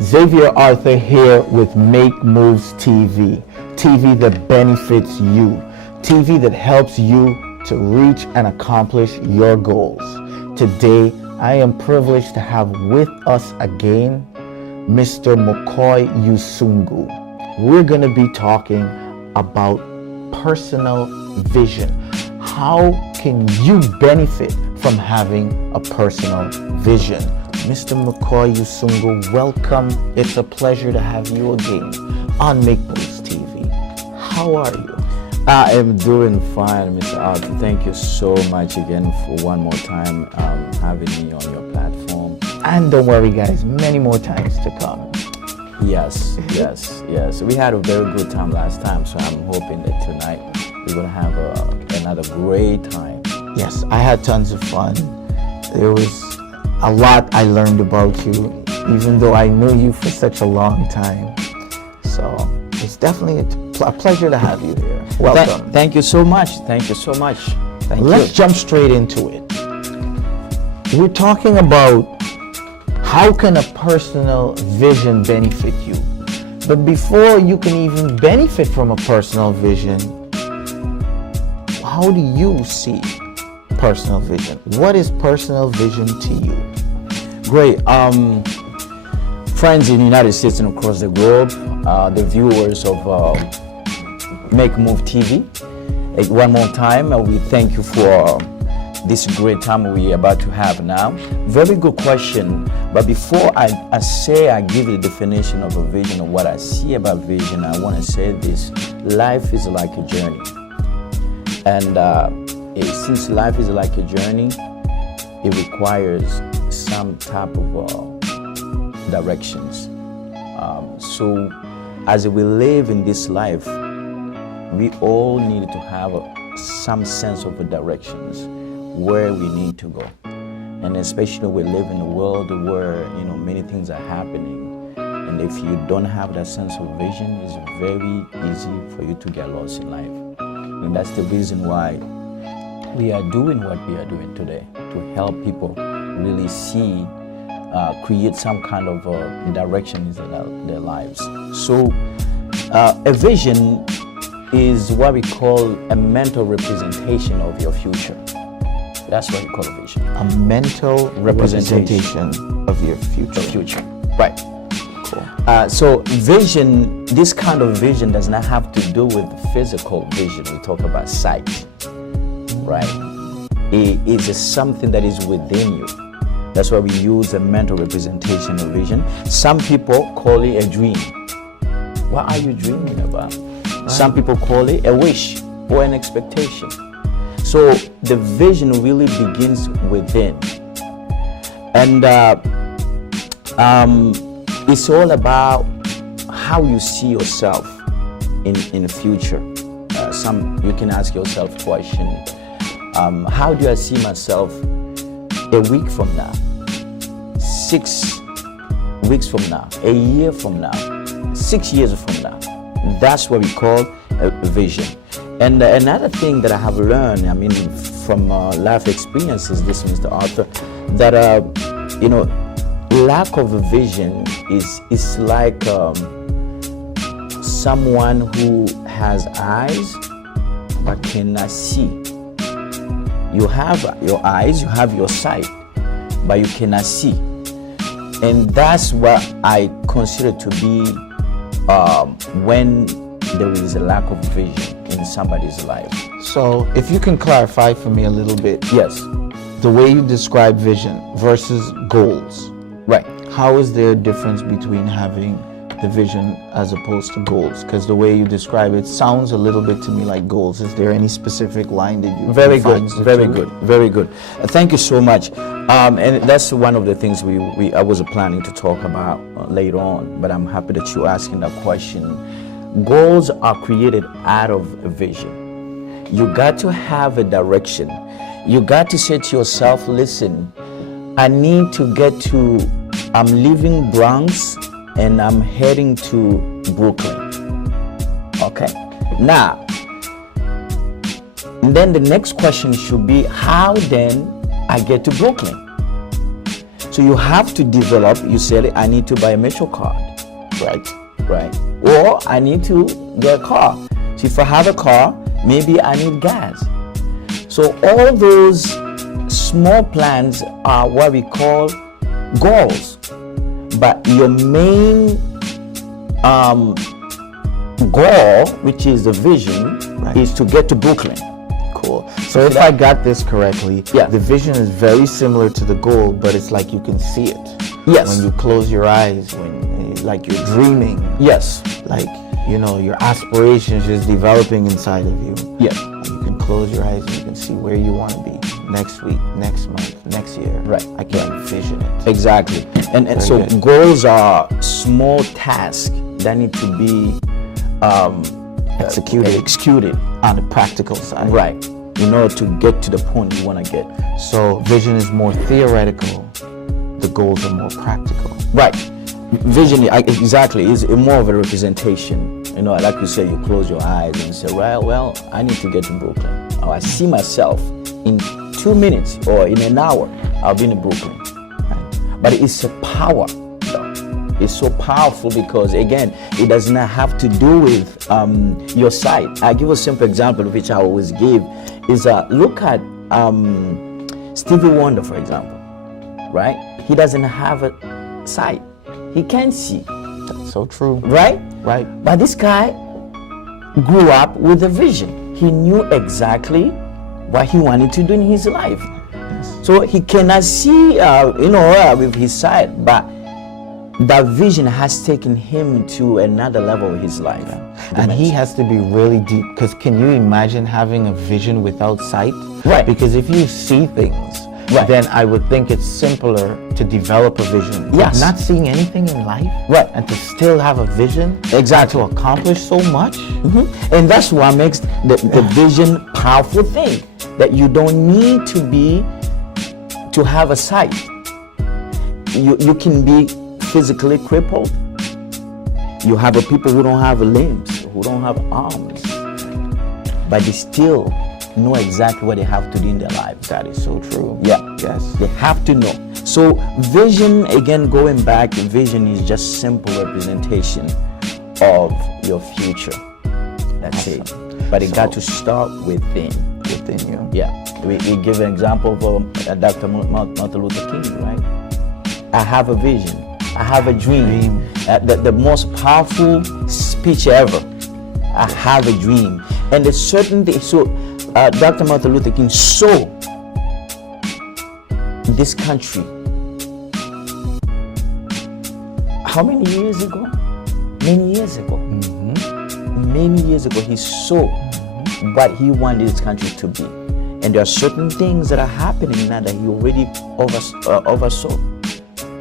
Xavier Arthur here with Make Moves TV. TV that benefits you. TV that helps you to reach and accomplish your goals. Today, I am privileged to have with us again Mr. McCoy Usungu. We're going to be talking about personal vision. How can you benefit from having a personal vision? Mr. McCoy Usungu, welcome. It's a pleasure to have you again on Make Moves TV. How are you? I am doing fine, Mr. Arthur. Thank you so much again for one more time having me on your platform. And don't worry, guys, many more times to come. Yes. We had a very good time last time, so I'm hoping that tonight we're going to have another great time. Yes, I had tons of fun. There was a lot I learned about you, even though I knew you for such a long time. So it's definitely a pleasure to have you here. Welcome. Thank you so much. Let's jump straight into it. We're talking about how can a personal vision benefit you? But before you can even benefit from a personal vision, how do you see personal vision? What is personal vision to you? Great. Friends in the United States and across the globe, the viewers of Make Move TV, one more time, we thank you for this great time we're about to have now. Very good question. But before I give the definition of a vision of what I see about vision, I want to say this. Life is like a journey. And since life is like a journey, it requires some type of directions. So as we live in this life, we all need to have some sense of directions where we need to go. And especially we live in a world where many things are happening. And if you don't have that sense of vision, it's very easy for you to get lost in life. And that's the reason why we are doing what we are doing today, to help people really see, create some kind of direction in their lives. So a vision is what we call a mental representation of your future. That's what we call a vision. A mental representation of your future. Right. Cool. So vision, this kind of vision does not have to do with physical vision. We talk about sight, right? It is something that is within you. That's why we use a mental representation of vision. Some people call it a dream. What are you dreaming about? Right. Some people call it a wish or an expectation. So the vision really begins within. And it's all about how you see yourself in the future. You can ask yourself a question. How do I see myself a week from now, 6 weeks from now, a year from now, 6 years from now? That's what we call a vision. And another thing that I have learned, from life experiences, this Mr. Arthur, that lack of a vision is like someone who has eyes but cannot see. You have your eyes, you have your sight, but you cannot see. And that's what I consider to be when there is a lack of vision in somebody's life. So if you can clarify for me a little bit. Yes. The way you describe vision versus goals. Right. How is there a difference between having the vision as opposed to goals? Because the way you describe it sounds a little bit to me like goals. Is there any specific line that you Very good. Thank you so much. And that's one of the things I was planning to talk about later on, but I'm happy that you're asking that question. Goals are created out of a vision. You got to have a direction. You got to say to yourself, listen, I need to get to, I'm leaving Bronx and I'm heading to Brooklyn. Okay. Now, then the next question should be, how then I get to Brooklyn? So you have to develop, you said, I need to buy a metro card. Right. Or I need to get a car. So if I have a car, maybe I need gas. So all those small plans are what we call goals. But your main goal, which is the vision, is to get to Brooklyn. Cool. So if I got this correctly, the vision is very similar to the goal, but it's like you can see it. Yes. When you close your eyes, like you're dreaming. Yes. Like, your aspirations just developing inside of you. Yes. You can close your eyes and you can see where you want to be next week, next month, next year. Right. I can envision it. Exactly. And so good. goals are small tasks that need to be executed On the practical side. right, in order to get to the point you want to get. So vision is more theoretical. The goals are more practical. Right. Vision, exactly, is more of a representation. Like you said, you close your eyes and say, well, I need to get to Brooklyn. Or I see myself in 2 minutes or in an hour, I'll be in Brooklyn. Right? But it's a power. It's so powerful because, again, it does not have to do with your sight. I give a simple example, which I always give, is look at Stevie Wonder, for example, right? He doesn't have a sight. He can't see. That's so true. Right? Right. But this guy grew up with a vision. He knew exactly what he wanted to do in his life. Yes. So he cannot see, with his sight, but that vision has taken him to another level of his life. And he has to be really deep, because can you imagine having a vision without sight? Right. Because if you see things, then I would think it's simpler to develop a vision. Yes. Not seeing anything in life, right, and to still have a vision, exactly, to accomplish so much. Mm-hmm. And that's what makes the vision powerful thing. That you don't need to have a sight. You can be physically crippled. You have people who don't have limbs, who don't have arms, but they still know exactly what they have to do in their lives. That is so true. Yeah. Yes. They have to know. So vision, again, going back, vision is just simple representation of your future. That's it. But it got to start within you. Yeah. We give an example of Dr. Martin Luther King, right? I have a vision. I have a dream. The most powerful speech ever. I have a dream. And there's certain things. So Dr. Martin Luther King saw this country. How many years ago? Many years ago. Mm-hmm. Many years ago, he saw what he wanted this country to be. And there are certain things that are happening now that he already oversaw.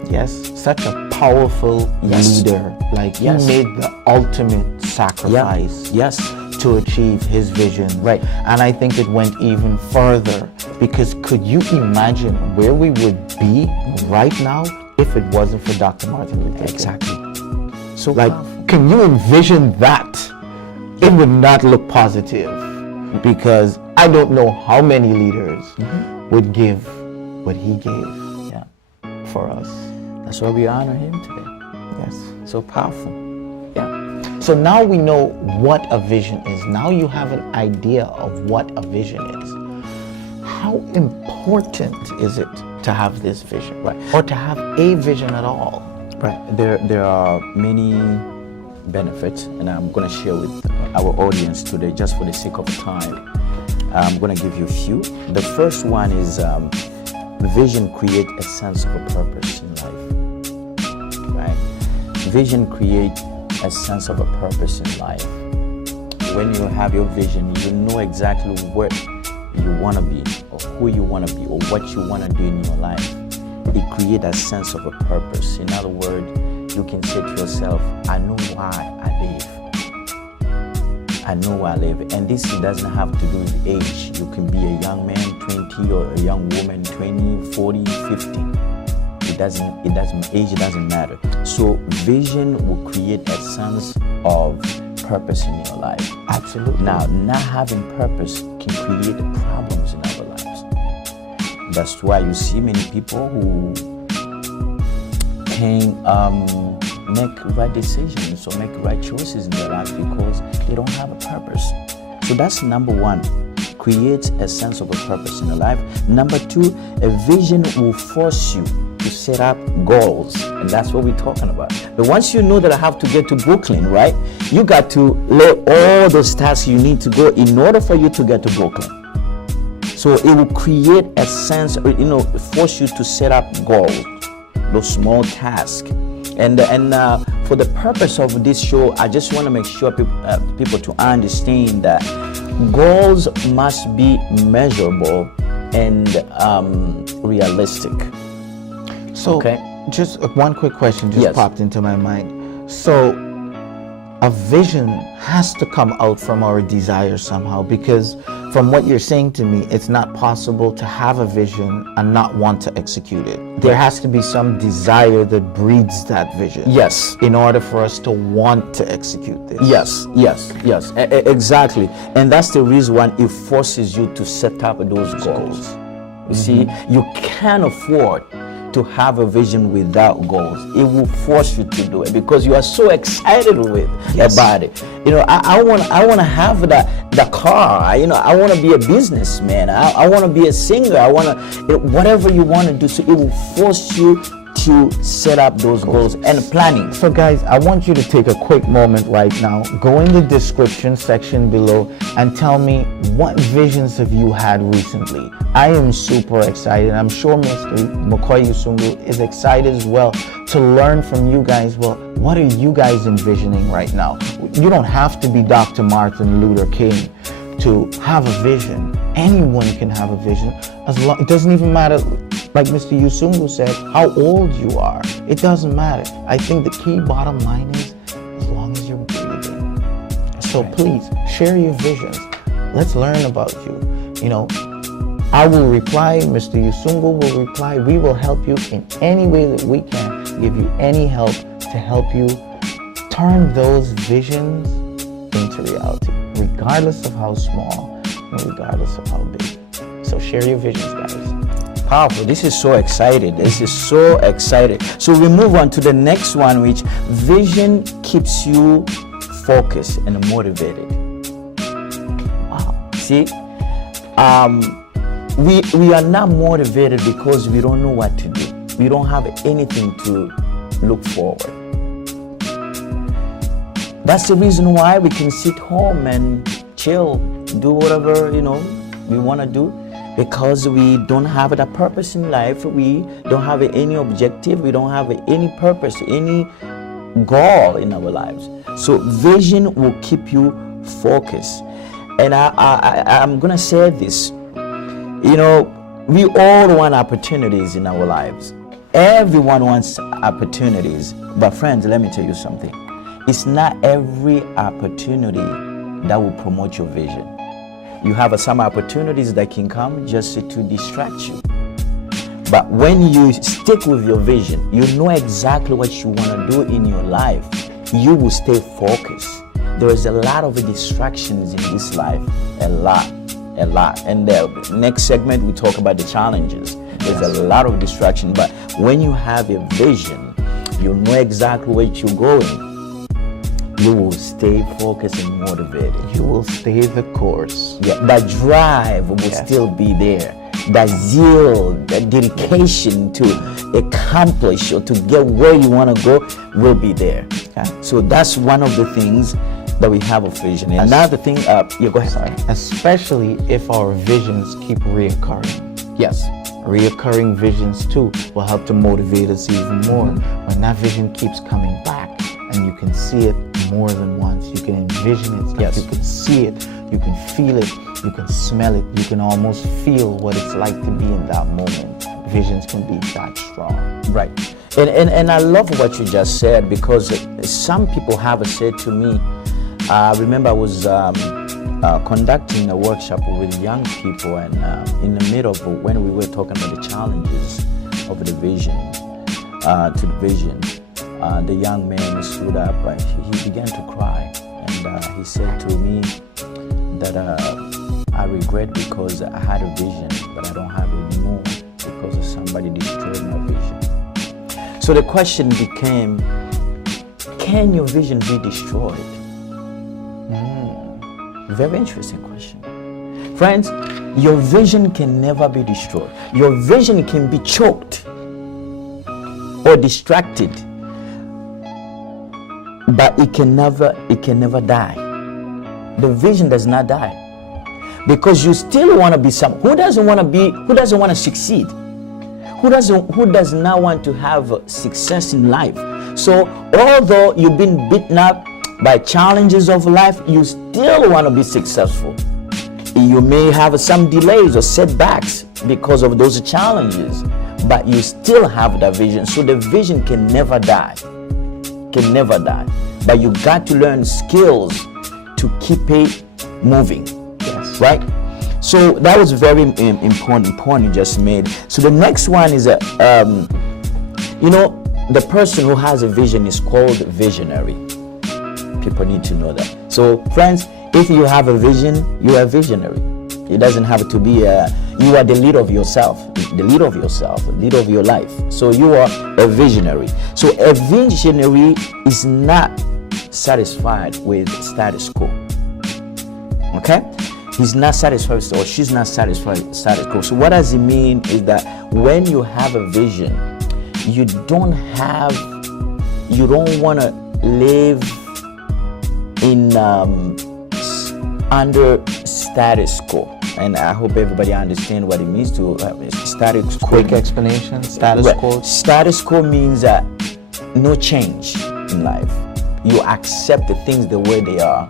Yes, such a powerful leader. Like he made the ultimate sacrifice. Yes. To achieve his vision. Right. And I think it went even further, because could you imagine where we would be right now if it wasn't for Dr. Martin Luther King? Exactly. So can you envision that? It would not look positive, because I don't know how many leaders would give what he gave for us. That's why we honor him today. Yes. So powerful. So now we know what a vision is. Now you have an idea of what a vision is. How important is it to have this vision, right? Or to have a vision at all? Right. There are many benefits, and I'm going to share with our audience today, just for the sake of time. I'm going to give you a few. The first one is vision creates a sense of a purpose in life. Right? Vision creates a sense of a purpose in life. When you have your vision, you know exactly where you want to be, or who you want to be, or what you want to do in your life. It creates a sense of a purpose. In other words, you can say to yourself, I know why I live. I know why I live. And this doesn't have to do with age. You can be a young man, 20, or a young woman, 20, 40, 50. Age doesn't matter. So vision will create a sense of purpose in your life. Absolutely. Now, not having purpose can create problems in our lives. That's why you see many people who can make right decisions or make right choices in their life because they don't have a purpose. So that's number one. Create a sense of a purpose in your life. Number two, a vision will force you to set up goals, and that's what we're talking about. But once you know that I have to get to Brooklyn, right, you got to lay all those tasks you need to go in order for you to get to Brooklyn. So it will create a sense, force you to set up goals, those small tasks. And for the purpose of this show, I just want to make sure people to understand that goals must be measurable and realistic. So, just one quick question just popped into my mind. So, a vision has to come out from our desire somehow, because from what you're saying to me, it's not possible to have a vision and not want to execute it. There has to be some desire that breeds that vision. Yes. In order for us to want to execute this. Yes. Exactly. And that's the reason why it forces you to set up those goals. You see, you can't afford to have a vision without goals. It will force you to do it because you are so excited about it. I want to have the car. I want to be a businessman. I want to be a singer. I want to whatever you want to do. So it will force you to set up those goals and planning. So guys, I want you to take a quick moment right now, go in the description section below and tell me what visions have you had recently. I am super excited. I'm sure Mr. McCoy Usungu is excited as well to learn from you guys. Well, what are you guys envisioning right now? You don't have to be Dr. Martin Luther King to have a vision. Anyone can have a vision. It doesn't even matter, like Mr. Usungu said, how old you are. It doesn't matter. I think the key bottom line is as long as you're breathing. So please share your visions. Let's learn about you. I will reply, Mr. Usungu will reply. We will help you in any way that we can, give you any help to help you turn those visions into reality, regardless of how small and regardless of how big. So share your visions, guys. Powerful. This is so exciting. So we move on to the next one, which vision keeps you focused and motivated. Wow. See, we are not motivated because we don't know what to do. We don't have anything to look forward. That's the reason why we can sit home and chill, do whatever we want to do, because we don't have that purpose in life. We don't have any objective. We don't have any purpose, any goal in our lives. So vision will keep you focused. And I'm gonna say this. We all want opportunities in our lives. Everyone wants opportunities. But friends, let me tell you something. It's not every opportunity that will promote your vision. You have some opportunities that can come just to distract you. But when you stick with your vision, you know exactly what you want to do in your life, you will stay focused. There is a lot of distractions in this life, a lot. And the next segment, we talk about the challenges. There's a lot of distraction, but when you have a vision, you know exactly where you're going. You will stay focused and motivated. You will stay the course. Yeah, that drive will still be there. That zeal, that dedication to accomplish or to get where you want to go will be there. Okay? So that's one of the things that we have a vision. And another thing, go ahead. Sorry. Especially if our visions keep reoccurring. Yes. Reoccurring visions too will help to motivate us even more. When that vision keeps coming back and you can see it more than once, you can envision it, you can see it, you can feel it, you can smell it, you can almost feel what it's like to be in that moment. Visions can be that strong. Right. And I love what you just said, because some people have said to me, I remember I was conducting a workshop with young people, and in the middle of when we were talking about the challenges of the vision, the young man stood up and he began to cry, and he said to me that I regret because I had a vision, but I don't have it anymore because somebody destroyed my vision. So the question became, can your vision be destroyed? Very interesting question. Friends, your vision can never be destroyed. Your vision can be choked or distracted, but it can never die. The vision does not die, because you still want to be some. Who doesn't want to succeed? Who does not want to have success in life? So although you've been beaten up by challenges of life, you still want to be successful. You may have some delays or setbacks because of those challenges, but you still have the vision. So the vision can never die. Can never die. But you got to learn skills to keep it moving. Yes. Right? So that was very important point you just made. So the next one is the person who has a vision is called visionary. People need to know that. So friends, if you have a vision, you are a visionary. It doesn't have to be you are the leader of yourself, the leader of yourself, the leader of your life. So you are a visionary. So a visionary is not satisfied with status quo. Okay? He's not satisfied, or she's not satisfied with status quo. So what does it mean is that when you have a vision, you don't want to live in under status quo. And I hope everybody understands what it means to status quo. Quick explanation. Status quo. Status quo means no change in life. You accept the things the way they are.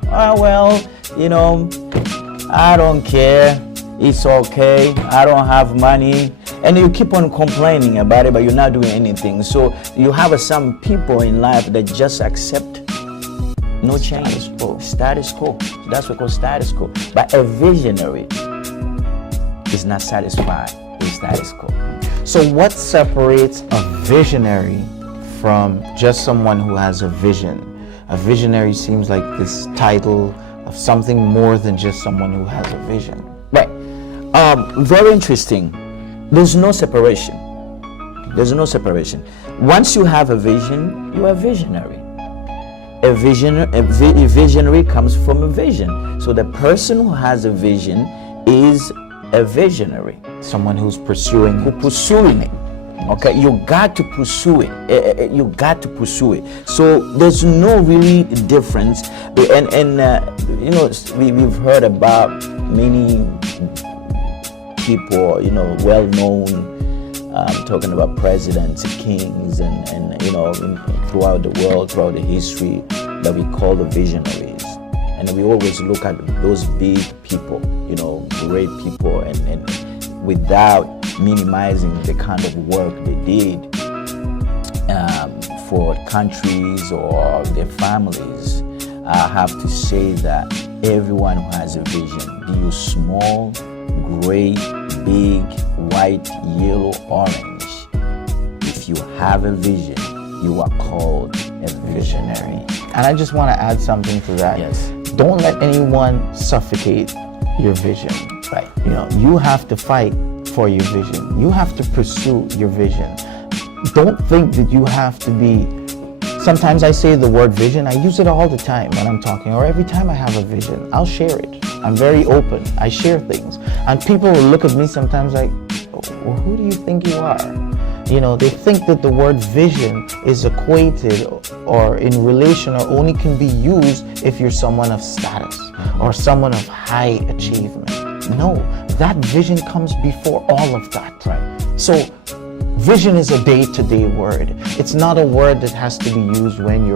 I don't care. It's okay. I don't have money. And you keep on complaining about it, but you're not doing anything. So you have some people in life that just accept no change. Status quo. That's what we call status quo. But a visionary is not satisfied with status quo. So what separates a visionary from just someone who has a vision? A visionary seems like this title of something more than just someone who has a vision. Right. Very interesting. There's no separation. There's no separation. Once you have a vision, you are a visionary. A visionary comes from a vision. So the person who has a vision is a visionary. Someone who's pursuing it. Okay, you got to pursue it. You got to pursue it. So there's no really difference. We've heard about many people, well-known, talking about presidents, kings, and throughout the world, throughout the history, that we call the visionaries. And we always look at those big people, great people, and without minimizing the kind of work they did for countries or their families. I have to say that everyone who has a vision, be you small, gray, big, white, yellow, orange, if you have a vision, you are called a visionary. And I just want to add something to that. Yes. Don't let anyone suffocate your vision. Right. You have to fight for your vision. You have to pursue your vision. Don't think that you have to be. Sometimes I say the word vision. I use it all the time when I'm talking, or every time I have a vision, I'll share it. I'm very open. I share things. And people will look at me sometimes like, well, who do you think you are? They think that the word vision is equated or in relation or only can be used if you're someone of status or someone of high achievement. No, that vision comes before all of that. Right. So vision is a day-to-day word. It's not a word that has to be used when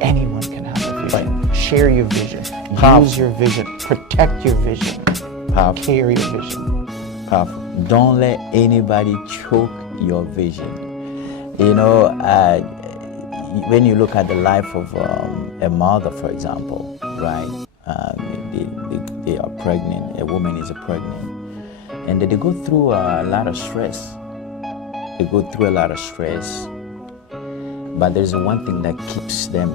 anyone can have a vision. Right. Share your vision. Use your vision. Protect your vision. Carry your vision. Don't let anybody choke your vision. When you look at the life of a mother, for example, right? They are pregnant. A woman is pregnant, and they go through a lot of stress. But there's one thing that keeps them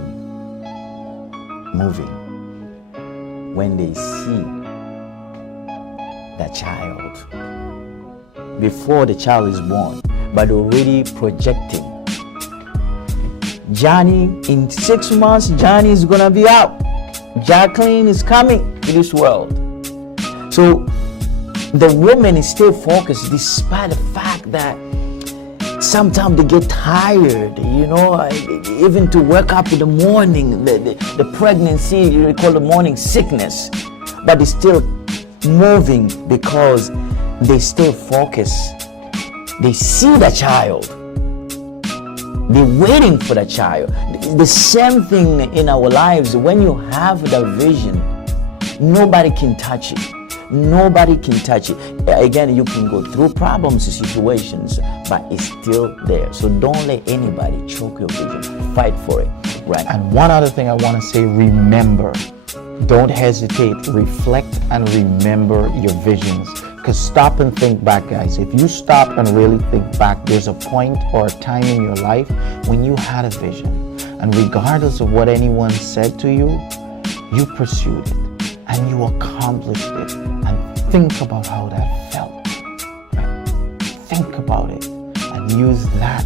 moving. When they see that child, before the child is born, but already projecting Johnny, in 6 months, Johnny is gonna be out. Jacqueline is coming to this world. So the woman is still focused despite the fact that sometimes they get tired, even to wake up in the morning, the pregnancy, you call the morning sickness, but they're still moving because they still focus. They see the child. They're waiting for the child. The same thing in our lives. When you have the vision, nobody can touch it. Nobody can touch it. Again, you can go through problems and situations, but it's still there. So don't let anybody choke your vision. Fight for it. Right. And one other thing I want to say, remember. Don't hesitate. Reflect and remember your visions. Because stop and think back, guys. If you stop and really think back, there's a point or a time in your life when you had a vision. And regardless of what anyone said to you, you pursued it and you accomplished it. And think about how that felt. Right? Think about it and use that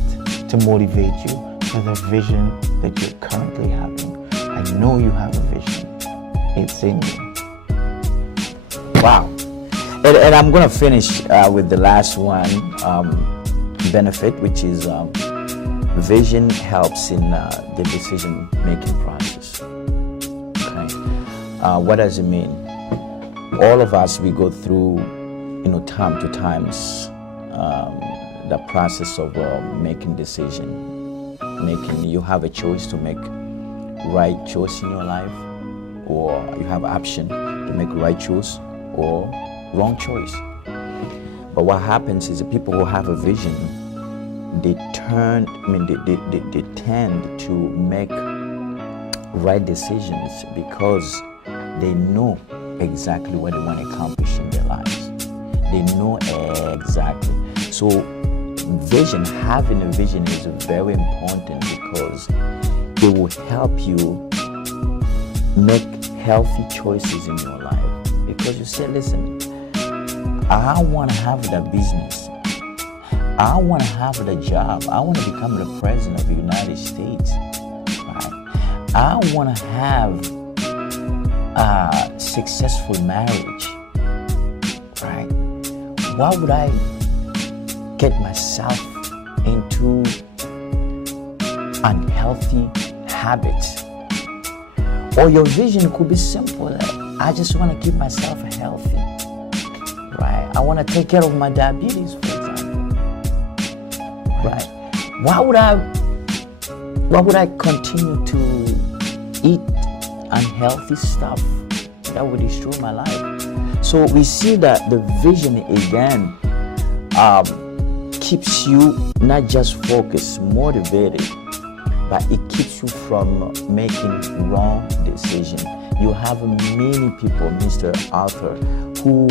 to motivate you for the vision that you're currently having. I know you have a vision. It's in you. Wow. And I'm going to finish with the last one, benefit, which is vision helps in the decision-making process. Okay. What does it mean? All of us, we go through, time to times, the process of making decision. You have a choice to make right choice in your life, or you have option to make right choice or wrong choice. But what happens is the people who have a vision, they tend to make right decisions because they know exactly what they want to accomplish in their lives. They know exactly. So having a vision is very important because it will help you make healthy choices in your life. Because you say, listen, I want to have the business. I want to have the job. I want to become the president of the United States. Right? I want to have a successful marriage. Right? Why would I get myself into unhealthy habits? Or your vision could be simple. I just want to keep myself healthy. Right? I want to take care of my diabetes, for example. Right? Why would I continue to eat unhealthy stuff that would destroy my life? So we see that the vision again keeps you not just focused, motivated, but it keeps you from making wrong decisions. You have many people, Mr. Arthur, who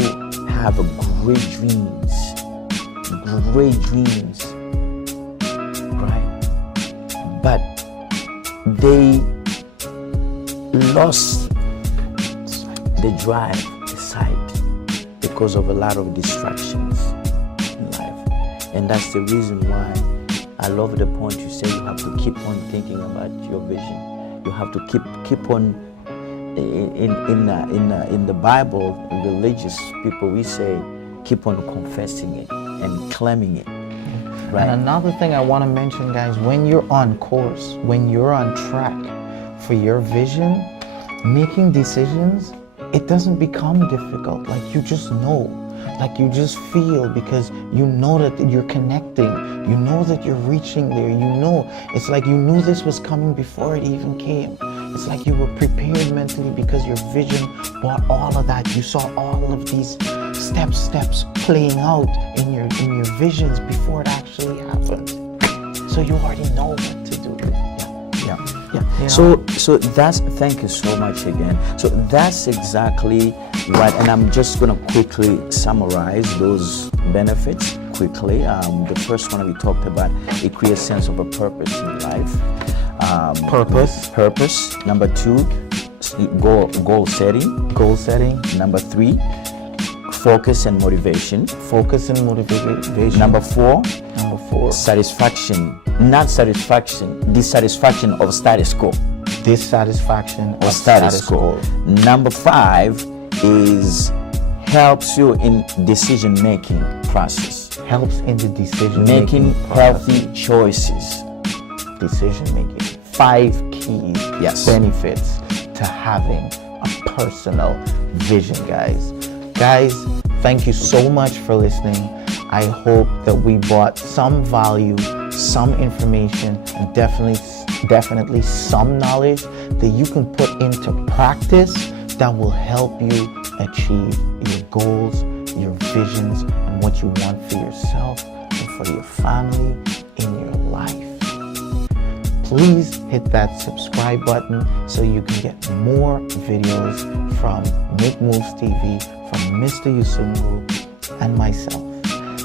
have great dreams, right? But they lost the drive, the sight, because of a lot of distractions in life. And that's the reason why I love the point you say you have to keep on thinking about your vision. You have to keep on. In the Bible, religious people, we say keep on confessing it and claiming it. Right? And another thing I want to mention, guys, when you're on course, when you're on track for your vision, making decisions, it doesn't become difficult. Like you just know, like you just feel, because you know that you're connecting, you know that you're reaching there, it's like you knew this was coming before it even came. It's like you were prepared mentally because your vision brought all of that. You saw all of these steps playing out in your visions before it actually happened. So you already know what to do. Yeah. So that's, thank you so much again. So that's exactly right. And I'm just gonna quickly summarize those benefits quickly. The first one we talked about, it creates a sense of a purpose in life. Purpose. Number 2, goal setting. Number 3, focus and motivation. Number 4, for dissatisfaction of status quo. Dissatisfaction Or status quo. Number 5 is helps you in decision making process. Helps in the decision Making process. healthy choices. Decision making. 5 keys, Yes. benefits to having a personal vision, guys. Guys, thank you so much for listening. I hope that we brought some value, some information, and definitely some knowledge that you can put into practice that will help you achieve your goals, your visions, and what you want for yourself and for your family in your life. Please hit that subscribe button so you can get more videos from Make Moves TV, from Mr. Usungu and myself.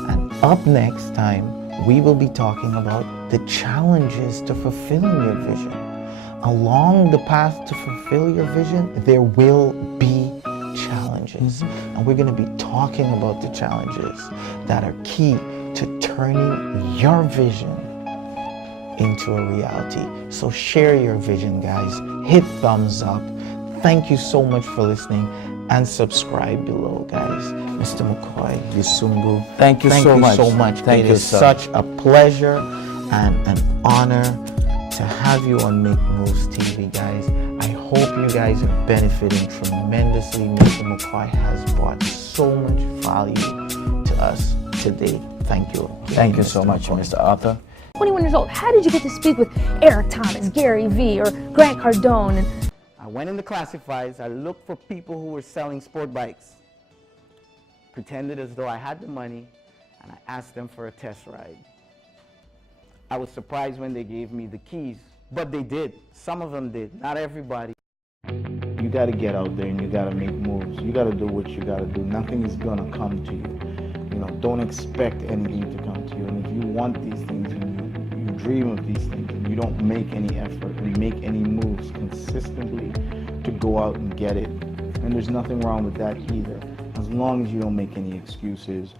And up next time, we will be talking about the challenges to fulfilling your vision. Along the path to fulfill your vision, there will be challenges. And we're going to be talking about the challenges that are key to turning your vision into a reality. So share your vision, guys. Hit thumbs up. Thank you so much for listening, and subscribe below, guys. Mr. McCoy, Usungu, Thank you so much. Thank It you, is sir. such a pleasure and an honor to have you on Make Moves TV, guys. I hope you guys are benefiting tremendously. Mr. McCoy has brought so much value to us today. Thank you. Thank you so Mr. much, McCoy. Mr. Arthur. 21 years old. How did you get to speak with Eric Thomas, Gary Vee, or Grant Cardone? And I went into classifieds. I looked for people who were selling sport bikes. Pretended as though I had the money, and I asked them for a test ride. I was surprised when they gave me the keys, but they did. Some of them did, not everybody. You gotta get out there and you gotta make moves. You gotta do what you gotta do. Nothing is gonna come to you. You know, don't expect anything to come to you. And if you want these things and you dream of these things and you don't make any effort and make any moves consistently to go out and get it, and there's nothing wrong with that either. As long as you don't make any excuses